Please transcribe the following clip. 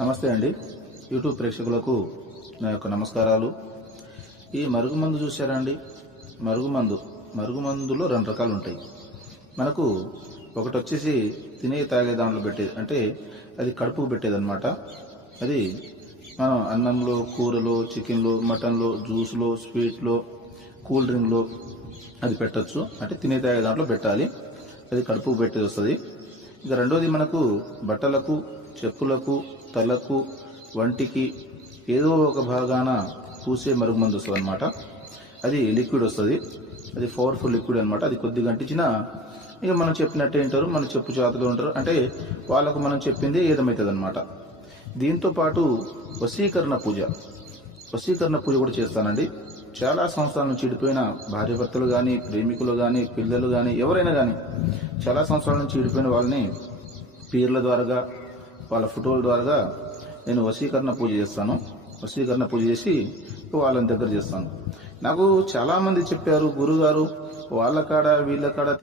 నమస్తే అండి. యూట్యూబ్ ప్రేక్షకులకు నా యొక్క నమస్కారాలు. ఈ మరుగుమందు చూసారా అండి? మరుగుమందులో రెండు రకాలు ఉంటాయి. మనకు ఒకటి వచ్చేసి తినే తాగే దాంట్లో పెట్టేది, అంటే అది కడుపుకు పెట్టేదన్నమాట. అది మనం అన్నంలో, కూరలో, చికెన్లో, మటన్లో, జ్యూస్లో, స్వీట్లో, కూల్ డ్రింక్లో అది పెట్టచ్చు. అంటే తినే తాగే దాంట్లో పెట్టాలి. అది కడుపుకు పెట్టేది వస్తుంది. ఇక రెండోది మనకు బట్టలకు, చెప్పులకు, తలకు, వంటికి ఏదో ఒక భాగాన పూసే మరుగుమందు వస్తుంది అనమాట. అది లిక్విడ్ వస్తుంది. అది పవర్ఫుల్ లిక్విడ్ అనమాట. అది కొద్దిగా అంటించినా ఇక మనం చెప్పినట్టే వింటారు, మన చెప్పు చేతలో ఉంటారు. అంటే వాళ్ళకు మనం చెప్పింది ఏదమవుతుంది అనమాట. దీంతో పాటు వశీకరణ పూజ కూడా చేస్తానండి. చాలా సంవత్సరాల నుంచి చెడిపోయిన భార్యాభర్తలు కానీ, ప్రేమికులు కానీ, పిల్లలు కానీ, ఎవరైనా కానీ చాలా సంవత్సరాల నుంచి చెడిపోయిన వాళ్ళని పీర్ల ద్వారా, వాళ్ళ ఫోటోల ద్వారా నేను వశీకరణ పూజ చేస్తాను. వశీకరణ పూజ చేసి వాళ్ళని దగ్గర చేస్తాను. నాకు చాలామంది చెప్పారు, గురుగారు వాళ్ళ కాడ వీళ్ళ కాడ